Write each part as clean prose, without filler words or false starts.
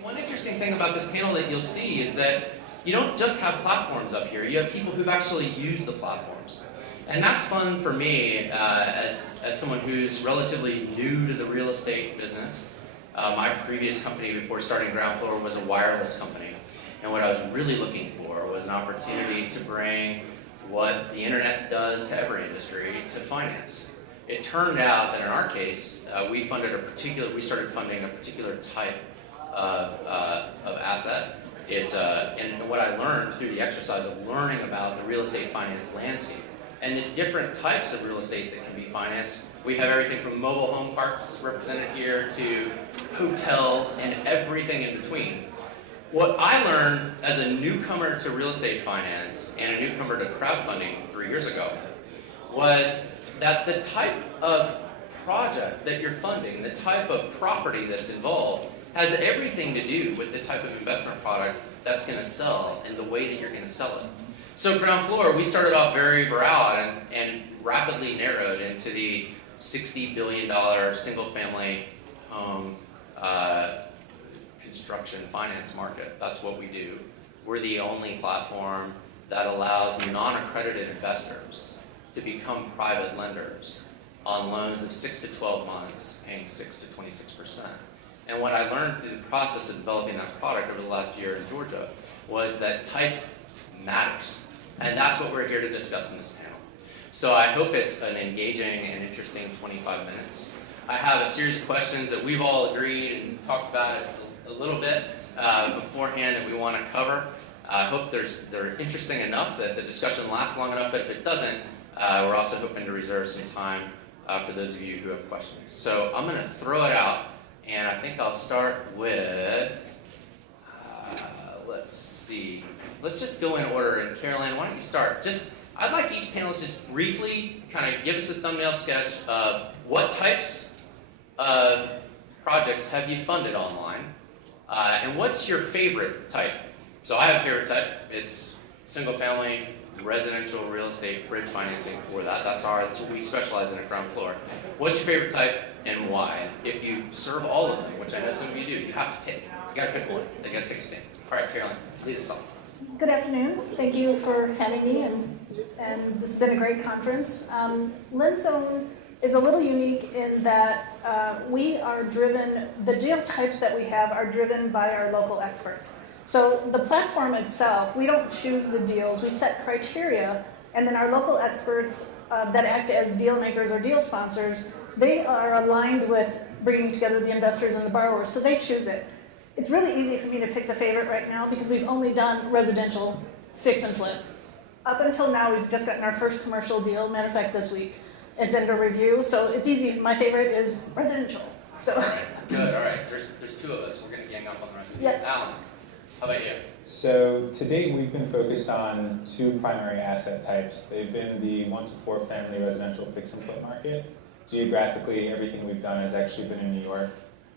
One interesting thing about this panel that you'll see is that you don't just have platforms up here, you have people who've actually used the platforms. And that's fun for me as someone who's relatively new to the real estate business. My previous company before starting Groundfloor was a wireless company. And what I was really looking for was an opportunity to bring what the internet does to every industry to finance. It turned out that in our case, we started funding a particular type of asset. And what I learned through the exercise of learning about the real estate finance landscape and the different types of real estate that can be financed. We have everything from mobile home parks represented here to hotels and everything in between. What I learned as a newcomer to real estate finance and a newcomer to crowdfunding 3 years ago was that the type of project that you're funding, the type of property that's involved, has everything to do with the type of investment product that's going to sell and the way that you're going to sell it. So Groundfloor, we started off very broad and rapidly narrowed into the $60 billion single-family home construction finance market. That's what we do. We're the only platform that allows non-accredited investors to become private lenders on loans of 6 to 12 months, paying 6 to 26%. And what I learned through the process of developing that product over the last year in Georgia was that type matters. And that's what we're here to discuss in this panel. So I hope it's an engaging and interesting 25 minutes. I have a series of questions that we've all agreed and talked about it a little bit beforehand that we want to cover. I hope they're interesting enough that the discussion lasts long enough, but if it doesn't, we're also hoping to reserve some time for those of you who have questions. So I'm going to throw it out, and I think I'll start with, let's see. Let's just go in order, and Carolann, why don't you start? I'd like each panelist just briefly kind of give us a thumbnail sketch of what types of projects have you funded online, and what's your favorite type? So I have a favorite type. It's single-family residential real estate bridge financing for that. That's what we specialize in at Groundfloor. What's your favorite type and why? If you serve all of them, which I know some of you do, you have to pick. You got to pick one. You got to take a stand. All right, Carolann, lead us off. Good afternoon. Thank you for having me, and this has been a great conference. LendZoan is a little unique in that we are driven, the deal types that we have are driven by our local experts. So the platform itself, we don't choose the deals, we set criteria, and then our local experts that act as deal makers or deal sponsors, they are aligned with bringing together the investors and the borrowers, so they choose it. It's really easy for me to pick the favorite right now because we've only done residential fix and flip. Up until now, we've just gotten our first commercial deal. Matter of fact, this week it's under review, so it's easy. My favorite is residential. So. All right, good. All right, there's two of us. We're going to gang up on the rest of you. Yes. Alan, how about you? So to date, we've been focused on two primary asset types. They've been the 1 to 4 family residential fix and flip market. Geographically, everything we've done has actually been in New York.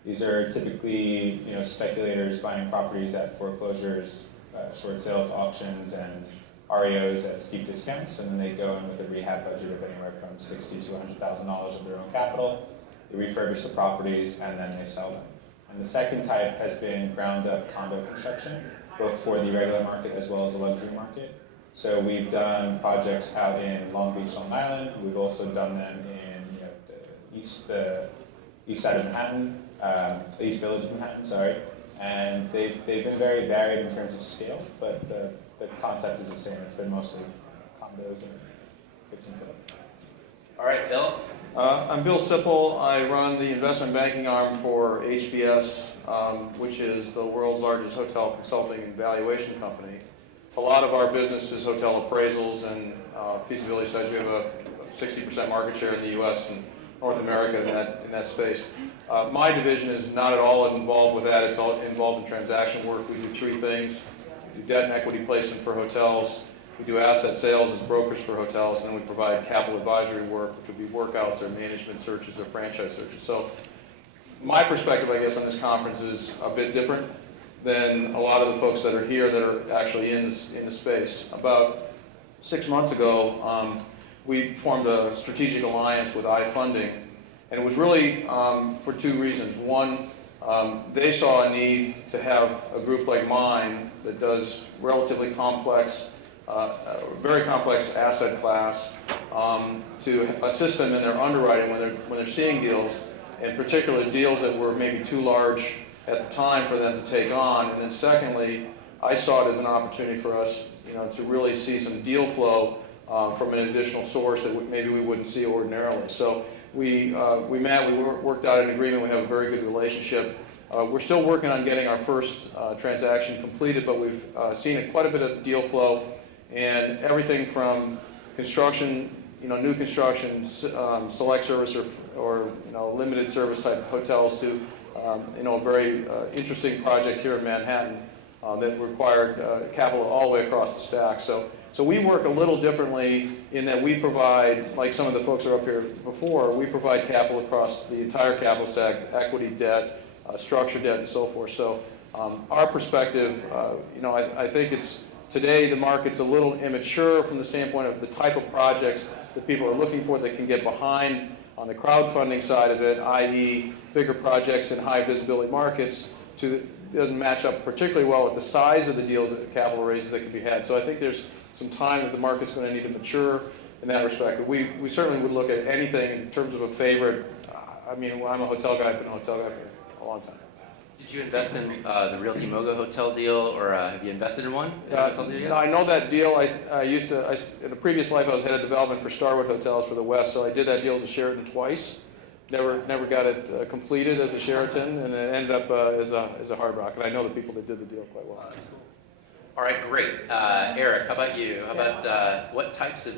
These are typically, speculators buying properties at foreclosures, short sales auctions, and REOs at steep discounts, and then they go in with a rehab budget of anywhere from $60,000 to $100,000 of their own capital. They refurbish the properties, and then they sell them. And the second type has been ground-up condo construction, both for the regular market as well as the luxury market. So we've done projects out in Long Beach, Long Island. We've also done them in the east side of Manhattan. East Village of Manhattan, sorry, and they've been very varied in terms of scale, but the concept is the same. It's been mostly condos and fix and flip. All right, Bill. I'm Bill Sipple. I run the investment banking arm for HBS, which is the world's largest hotel consulting and valuation company. A lot of our business is hotel appraisals and feasibility studies. We have a 60% market share in the U.S. and North America in that space. My division is not at all involved with that. It's all involved in transaction work. We do three things. We do debt and equity placement for hotels. We do asset sales as brokers for hotels, and we provide capital advisory work, which would be workouts or management searches or franchise searches. So my perspective, I guess, on this conference is a bit different than a lot of the folks that are here that are actually in the space. About 6 months ago, we formed a strategic alliance with iFunding, and it was really for two reasons. One, They saw a need to have a group like mine that does relatively complex, very complex asset class, to assist them in their underwriting when they're seeing deals, and particularly deals that were maybe too large at the time for them to take on. And then secondly, I saw it as an opportunity for us, to really see some deal flow from an additional source that maybe we wouldn't see ordinarily. So we met, we worked out an agreement, we have a very good relationship. We're still working on getting our first transaction completed, but we've seen quite a bit of deal flow, and everything from construction, new construction, select service or limited service type hotels to a very interesting project here in Manhattan that required capital all the way across the stack. So we work a little differently in that we provide, like some of the folks who are up here before, we provide capital across the entire capital stack, equity, debt, structured debt, and so forth. So our perspective, I think today the market's a little immature from the standpoint of the type of projects that people are looking for that can get behind on the crowdfunding side of it, i.e. bigger projects in high visibility markets, doesn't match up particularly well with the size of the deals that capital raises that can be had. So I think there's some time that the market's going to need to mature in that respect. But we certainly would look at anything in terms of a favorite. I'm a hotel guy, I've been a hotel guy for a long time. Did you invest in the Realty Mogo hotel deal, or have you invested in one? Hotel deal yet? No, I know that deal. In a previous life, I was head of development for Starwood Hotels for the West, so I did that deal as a Sheraton twice. Never got it completed as a Sheraton, and it ended up as a Hard Rock. And I know the people that did the deal quite well. That's cool. All right, great. Eric, how about you? How about what types have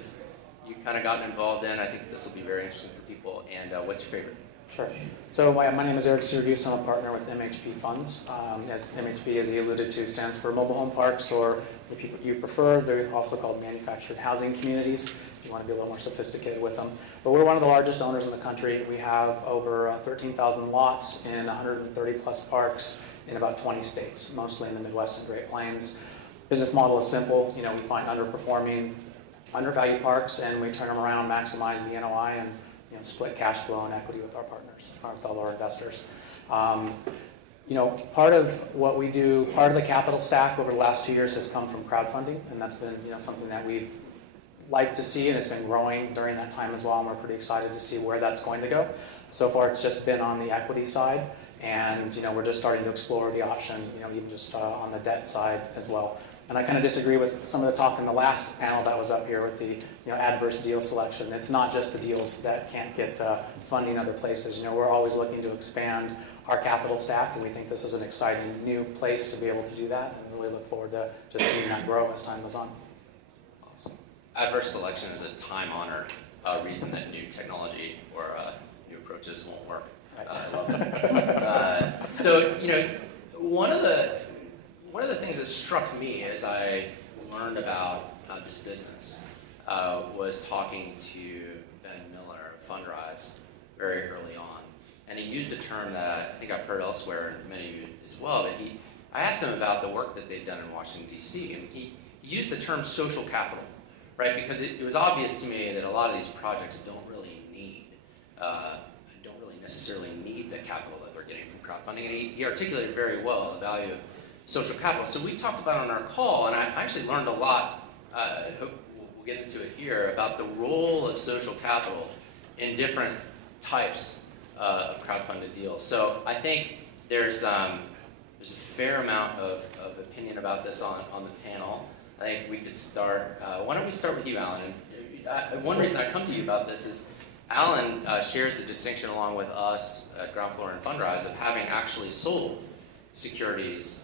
you kind of gotten involved in? I think this will be very interesting for people. And what's your favorite? Sure. So my name is Eric Siragusa. I'm a partner with MHP Funds. As MHP, as he alluded to, stands for mobile home parks, or if you prefer, they're also called manufactured housing communities, if you want to be a little more sophisticated with them. But we're one of the largest owners in the country. We have over 13,000 lots in 130 plus parks in about 20 states, mostly in the Midwest and Great Plains. Business model is simple. We find underperforming, undervalued parks, and we turn them around, maximize the NOI, and split cash flow and equity with our partners, with all our investors. Part of what we do, part of the capital stack over the last 2 years has come from crowdfunding, and that's been something that we've liked to see, and it's been growing during that time as well, and we're pretty excited to see where that's going to go. So far, it's just been on the equity side, and we're just starting to explore the option, even just on the debt side as well. And I kind of disagree with some of the talk in the last panel that was up here with the adverse deal selection. It's not just the deals that can't get funding other places. We're always looking to expand our capital stack, and we think this is an exciting new place to be able to do that, and really look forward to just seeing that grow as time goes on. Awesome. Adverse selection is a time-honored reason that new technology or new approaches won't work. I love it. So, one of the things that struck me as I learned about this business was talking to Ben Miller at Fundrise very early on. And he used a term that I think I've heard elsewhere, and many of you as well, but I asked him about the work that they'd done in Washington, D.C., and he used the term social capital, right? Because it was obvious to me that a lot of these projects don't really necessarily need the capital that they're getting from crowdfunding. And he articulated very well the value of social capital. So we talked about it on our call, and I actually learned a lot, I hope we'll get into it here, about the role of social capital in different types of crowdfunded deals. So I think there's a fair amount of opinion about this on the panel. I think we could start, why don't we start with you, Alan? And one reason I come to you about this is Alan shares the distinction along with us at Groundfloor and Fundrise of having actually sold securities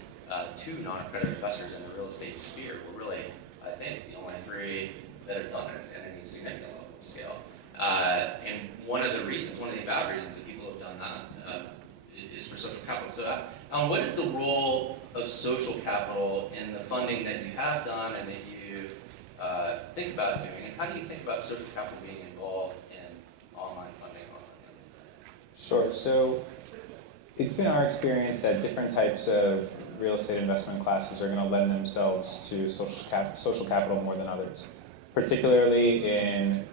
to non-accredited investors in the real estate sphere. We're really, I think, the only three that have done it at any significant level of scale. And one of the bad reasons that people have done that is for social capital. So, Alan, what is the role of social capital in the funding that you have done and that you think about doing? And how do you think about social capital being involved in online funding? Sure. So it's been our experience that different types of real estate investment classes are going to lend themselves to social capital more than others, particularly in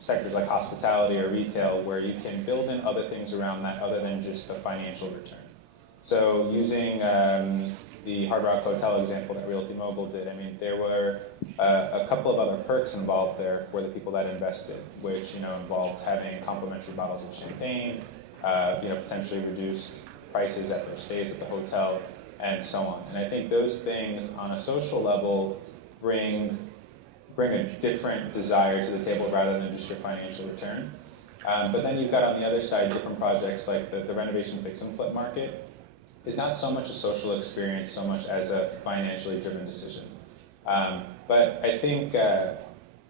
sectors like hospitality or retail, where you can build in other things around that other than just the financial return. So using the Hard Rock Hotel example that Realty Mobile did, I mean, there were a couple of other perks involved there for the people that invested, which involved having complimentary bottles of champagne, potentially reduced prices at their stays at the hotel, and so on. And I think those things on a social level bring a different desire to the table rather than just your financial return. But then you've got on the other side different projects like the renovation fix and flip market is not so much a social experience so much as a financially driven decision. But I think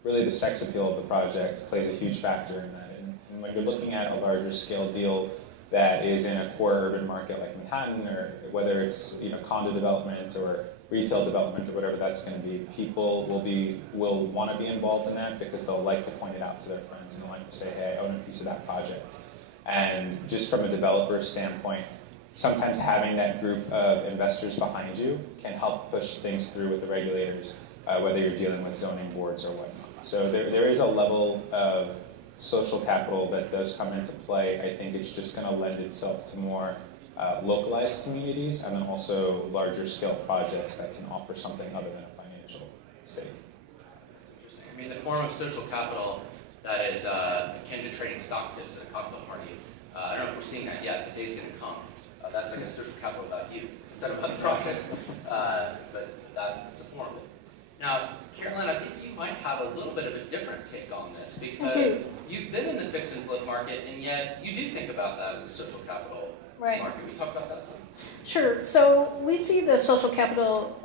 really the sex appeal of the project plays a huge factor in that. And when you're looking at a larger scale deal that is in a core urban market like Manhattan, or whether it's condo development or retail development or whatever that's going to be, people will want to be involved in that because they'll like to point it out to their friends and they'll like to say, hey, I own a piece of that project. And just from a developer standpoint, sometimes having that group of investors behind you can help push things through with the regulators, whether you're dealing with zoning boards or whatnot. So there is a level of social capital that does come into play. I think it's just going to lend itself to more localized communities and then also larger scale projects that can offer something other than a financial stake. That's interesting. I mean, the form of social capital that is akin to trading stock tips at a cocktail party. I don't know if we're seeing that yet. The day's going to come. That's like a social capital about you instead of about the projects. But that's a form of it. Now, Carolann, I think you might have a little bit of a different take on this because you've been in the fix and flip market, and yet you do think about that as a social capital market. Can we talk about that some? Sure. So we see the social capital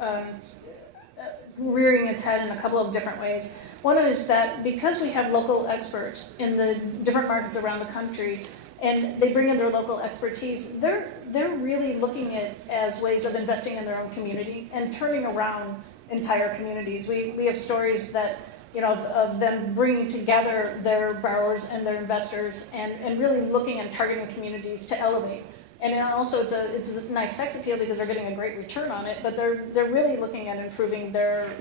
rearing its head in a couple of different ways. One is that because we have local experts in the different markets around the country, and they bring in their local expertise, they're really looking at as ways of investing in their own community and turning around entire communities. We have stories that of them bringing together their borrowers and their investors and really looking and targeting communities to elevate. And also it's a nice sex appeal because they're getting a great return on it, but they're really looking at improving their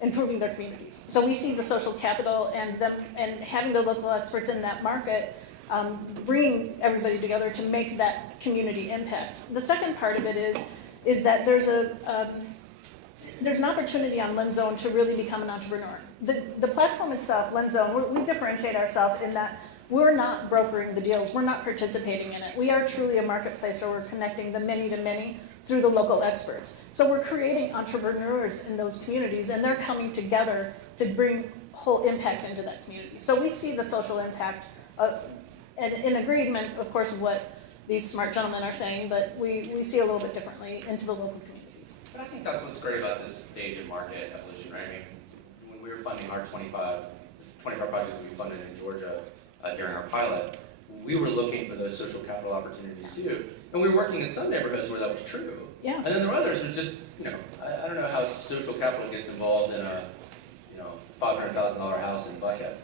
communities. So we see the social capital and having the local experts in that market bringing everybody together to make that community impact. The second part of it is that there's an opportunity on LendZoan to really become an entrepreneur. The platform itself, LendZoan, we differentiate ourselves in that we're not brokering the deals, we're not participating in it. We are truly a marketplace where we're connecting the many to many through the local experts. So we're creating entrepreneurs in those communities, and they're coming together to bring whole impact into that community. So we see the social impact and in agreement, of course, of what these smart gentlemen are saying, but we see a little bit differently into the local communities. But I think that's what's great about this stage of market evolution, right? I mean, when we were funding our 25 projects that we funded in Georgia during our pilot, we were looking for those social capital opportunities too. And we were working in some neighborhoods where that was true. Yeah. And then there were others who just, I don't know how social capital gets involved in a, $500,000 house in Buckhead.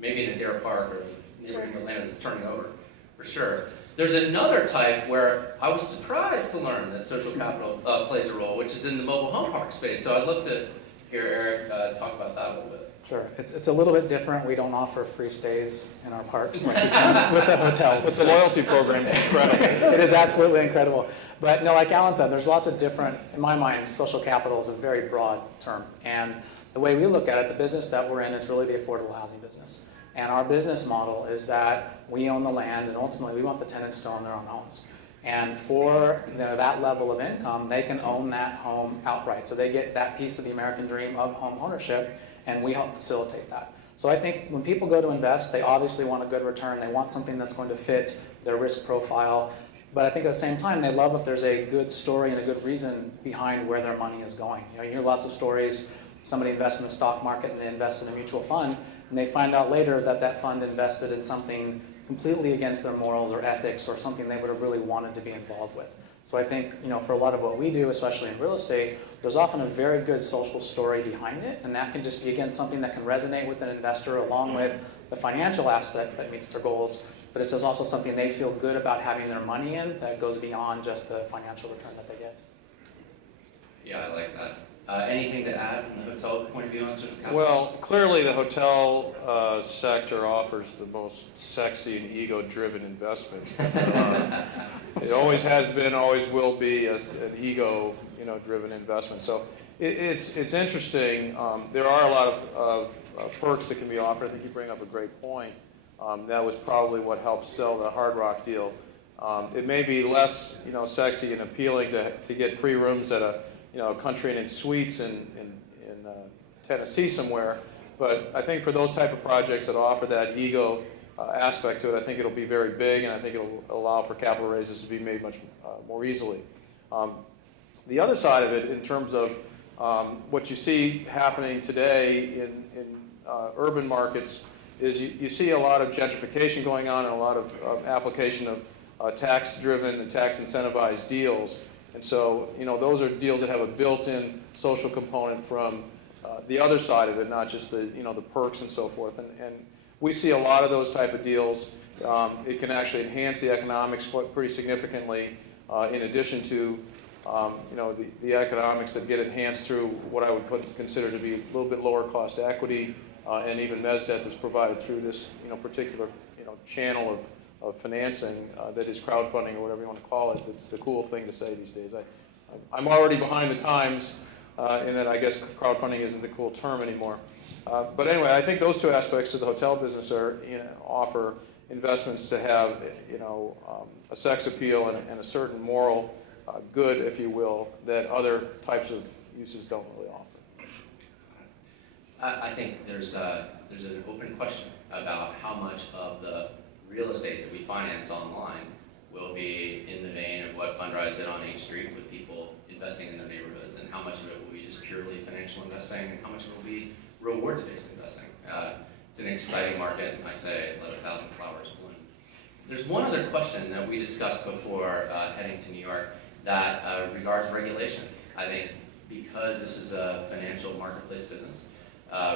Maybe in Adair Park or neighborhood in Atlanta that's turning over, for sure. There's another type where I was surprised to learn that social capital plays a role, which is in the mobile home park space. So I'd love to hear Eric talk about that a little bit. Sure. It's a little bit different. We don't offer free stays in our parks like we can with the hotels. But the loyalty program is incredible. It is absolutely incredible. But like Alan said, there's lots of different, in my mind, social capital is a very broad term. And the way we look at it, the business that we're in is really the affordable housing business. And our business model is that we own the land, and ultimately we want the tenants to own their own homes. And for that level of income, they can own that home outright. So they get that piece of the American dream of home ownership, and we help facilitate that. So I think when people go to invest, they obviously want a good return. They want something that's going to fit their risk profile. But I think at the same time, they love if there's a good story and a good reason behind where their money is going. You hear lots of stories. Somebody invests in the stock market and they invest in a mutual fund, and they find out later that that fund invested in something completely against their morals or ethics or something they would have really wanted to be involved with. So I think, for a lot of what we do, especially in real estate, there's often a very good social story behind it, and that can just be, again, something that can resonate with an investor along with the financial aspect that meets their goals, but it's just also something they feel good about having their money in that goes beyond just the financial return that they get. Yeah, I like that. Anything to add from the hotel point of view on social capital? Well, clearly the hotel sector offers the most sexy and ego-driven investments that there are. It always has been, always will be an ego, driven investment. So it's interesting. There are a lot of perks that can be offered. I think you bring up a great point. That was probably what helped sell the Hard Rock deal. It may be less, sexy and appealing to get free rooms at a Country Inn Suites in Tennessee somewhere, but I think for those type of projects that offer that ego aspect to it, I think it'll be very big, and I think it'll allow for capital raises to be made much more easily. The other side of it, in terms of what you see happening today in urban markets, is you see a lot of gentrification going on and a lot of application of tax-driven and tax-incentivized deals. And so, those are deals that have a built-in social component from the other side of it, not just the perks and so forth. And we see a lot of those type of deals. It can actually enhance the economics pretty significantly, in addition to the economics that get enhanced through what I would consider to be a little bit lower cost equity, and even mezz debt that's provided through this particular channel of financing that is crowdfunding or whatever you want to call it. That's the cool thing to say these days. I'm already behind the times in that I guess crowdfunding isn't the cool term anymore. But anyway, I think those two aspects of the hotel business are offer investments to have a sex appeal and a certain moral good, if you will, that other types of uses don't really offer. I think there's an open question about how much of the real estate that we finance online will be in the vein of what Fundrise did on H Street with people investing in their neighborhoods, and how much of it will be just purely financial investing, and how much of it will be rewards-based investing. It's an exciting market, and I say let 1,000 flowers bloom. There's one other question that we discussed before heading to New York that regards regulation. I think because this is a financial marketplace business,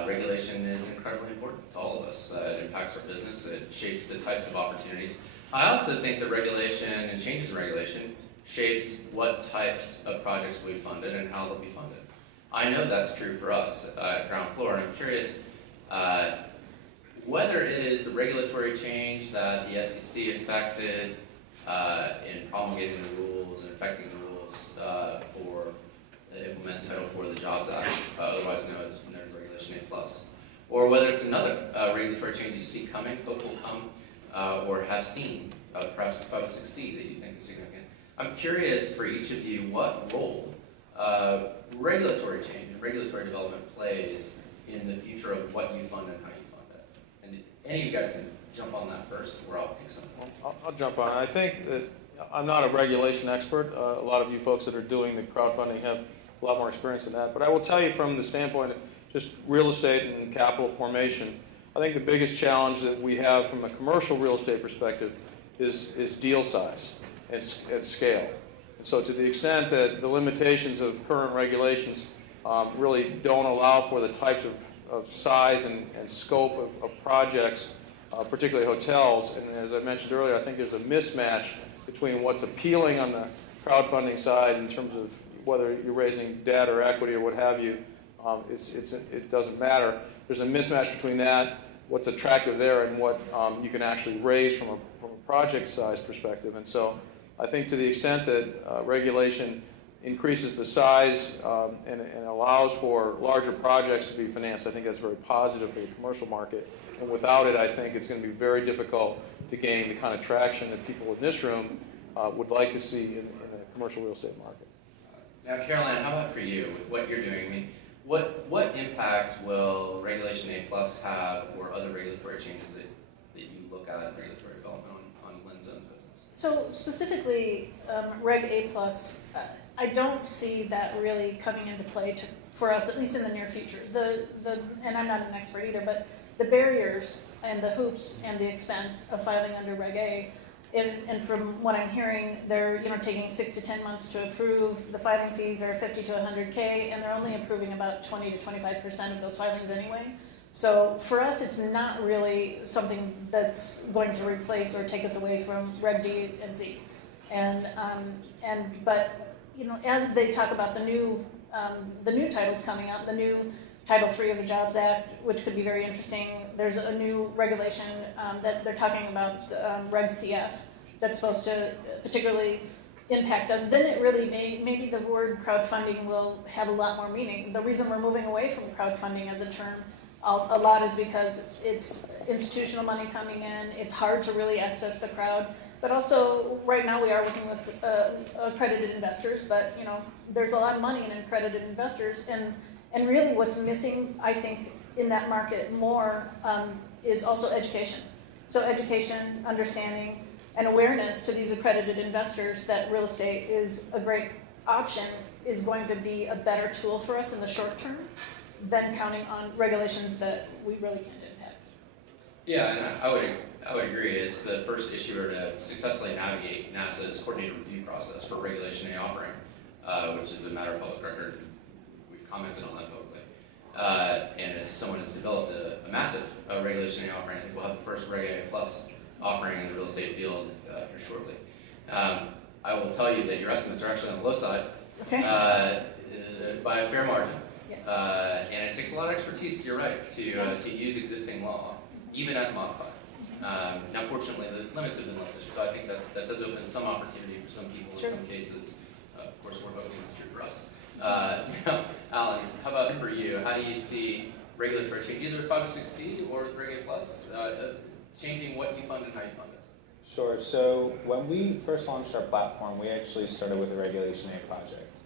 regulation is incredibly important to all of us. It impacts our business. It shapes the types of opportunities. I also think that regulation and changes in regulation shapes what types of projects we funded and how they'll be funded. I know that's true for us at Groundfloor, and I'm curious whether it is the regulatory change that the SEC affected in promulgating the rules and affecting the rules for implement Title IV of the Jobs Act, otherwise known as Regulation A+, or whether it's another regulatory change you see coming, hope will come, or have seen, perhaps 506C that you think is significant. I'm curious for each of you what role regulatory change and regulatory development plays in the future of what you fund and how you fund it. And any of you guys can jump on that first, or I'll pick something. I'll jump on it. I think that I'm not a regulation expert. A lot of you folks that are doing the crowdfunding have a lot more experience than that. But I will tell you from the standpoint of just real estate and capital formation, I think the biggest challenge that we have from a commercial real estate perspective is deal size and scale. And so to the extent that the limitations of current regulations really don't allow for the types of size and scope of projects, particularly hotels, and as I mentioned earlier, I think there's a mismatch between what's appealing on the crowdfunding side in terms of whether you're raising debt or equity or what have you. It doesn't matter. There's a mismatch between that, what's attractive there, and what you can actually raise from a project size perspective. And so I think to the extent that regulation increases the size and allows for larger projects to be financed, I think that's very positive for the commercial market. And without it, I think it's going to be very difficult to gain the kind of traction that people in this room would like to see in the commercial real estate market. Now, Carolann, how about for you, with what you're doing? I mean, what impact will Regulation A+ have, or other regulatory changes that you look at in regulatory development on LendZoan's business? So specifically, Reg A+, I don't see that really coming into play for us, at least in the near future. And I'm not an expert either, but the barriers and the hoops and the expense of filing under Reg A, and from what I'm hearing, they're taking 6 to 10 months to approve. The filing fees are $50 to $100K, and they're only approving about 20 to 25% of those filings anyway. So for us, it's not really something that's going to replace or take us away from Reg D and Z. But as they talk about the new the new titles coming out, the new Title III of the Jobs Act, which could be very interesting. There's a new regulation that they're talking about, Reg CF, that's supposed to particularly impact us. Then it really maybe the word crowdfunding will have a lot more meaning. The reason we're moving away from crowdfunding as a term a lot is because it's institutional money coming in, it's hard to really access the crowd, but also right now we are working with accredited investors, but there's a lot of money in accredited investors, and really what's missing, I think, in that market more is also education. So education, understanding, and awareness to these accredited investors that real estate is a great option is going to be a better tool for us in the short term than counting on regulations that we really can't impact. Yeah, and I would agree. Is the first issuer to successfully navigate NASA's coordinated review process for Regulation A offering, which is a matter of public record. We've commented on that publicly. And as someone has developed a massive Regulation A offering, I think we'll have the first Reg A plus offering in the real estate field here shortly. I will tell you that your estimates are actually on the low side, Okay. by a fair margin. Yes. And it takes a lot of expertise, you're right, to use existing law, even as modified. Now, fortunately, the limits have been limited, so I think that does open some opportunity for some people Sure. in some cases. Of course, we're hoping it's true for us. Alan, how about for you? How do you see regulatory change, either 506C or Reg A Plus, changing what you fund and how you fund it? Sure. So when we first launched our platform, we actually started with a Regulation A project.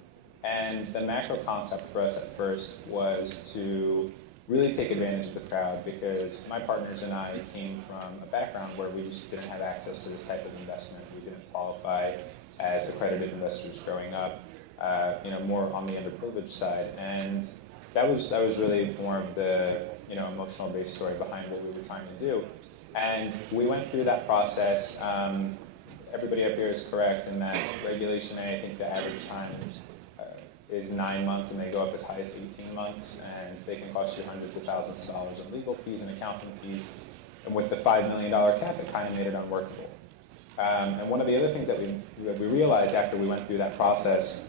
And the macro concept for us at first was to really take advantage of the crowd, because my partners and I came from a background where we just didn't have access to this type of investment. We didn't qualify as accredited investors growing up, more on the underprivileged side. And that was really more of the emotional based story behind what we were trying to do. And we went through that process. Everybody up here is correct in that Regulation A, I think the average time is 9 months, and they go up as high as 18 months, and they can cost you hundreds of thousands of dollars in legal fees and accounting fees. And with the $5 million cap, it kind of made it unworkable. And one of the other things that we realized after we went through that process,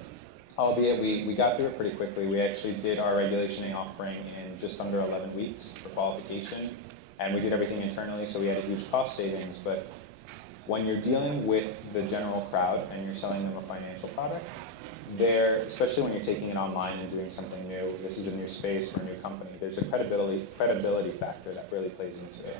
albeit we got through it pretty quickly, we actually did our Regulation A offering in just under 11 weeks for qualification, and we did everything internally, so we had a huge cost savings. But when you're dealing with the general crowd and you're selling them a financial product, especially when you're taking it online and doing something new, this is a new space for a new company, there's a credibility factor that really plays into it.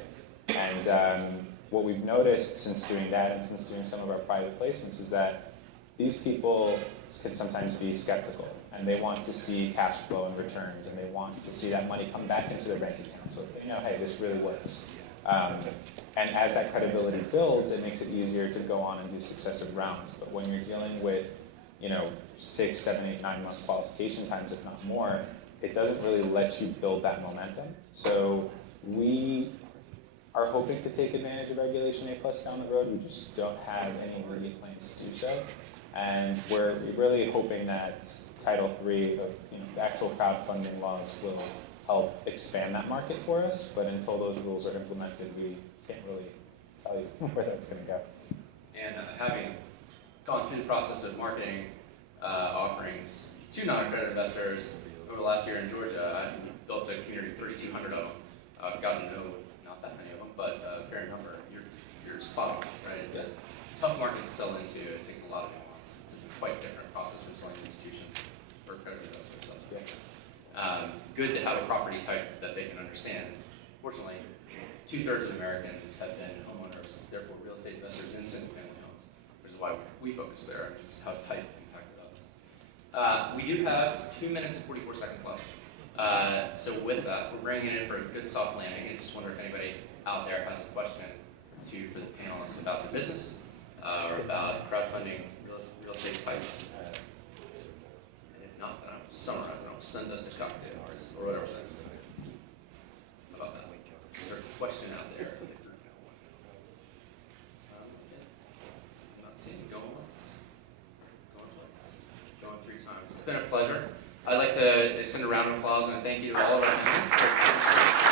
And what we've noticed since doing that and since doing some of our private placements is that these people can sometimes be skeptical, and they want to see cash flow and returns, and they want to see that money come back into their bank account so that they know, hey, this really works. And as that credibility builds, it makes it easier to go on and do successive rounds. But when you're dealing with 6, 7, 8, 9 month qualification times, if not more, it doesn't really let you build that momentum. So we are hoping to take advantage of Regulation A plus down the road. We just don't have any immediate plans to do so. And we're really hoping that Title III of the actual crowdfunding laws will help expand that market for us. But until those rules are implemented, we can't really tell you where that's going to go. And having gone through the process of marketing offerings to non-accredited investors over the last year in Georgia, I built a community of 3,200 of them. I've gotten to know not that many of them, but a fair number. You're spot on, right? It's a tough market to sell into. It takes a lot of nuance. It's a quite different process from selling to institutions or accredited investors. Good to have a property type that they can understand. Fortunately, 2/3 of Americans have been homeowners, therefore real estate investors in single-family homes, which is why we focus there. It's how tight it impacted us. We do have 2 minutes and 44 seconds left. So with that, we're bringing it in for a good soft landing. I just wonder if anybody out there has a question or two for the panelists about the business or about crowdfunding real estate types. And if not, then I'll summarize and I'll send us to cocktails or whatever's next. How about that? Is there a question out there for the group? I'm not seeing it going once, going twice, going 3 times. It's been a pleasure. I'd like to extend a round of applause and a thank you to all of our panelists.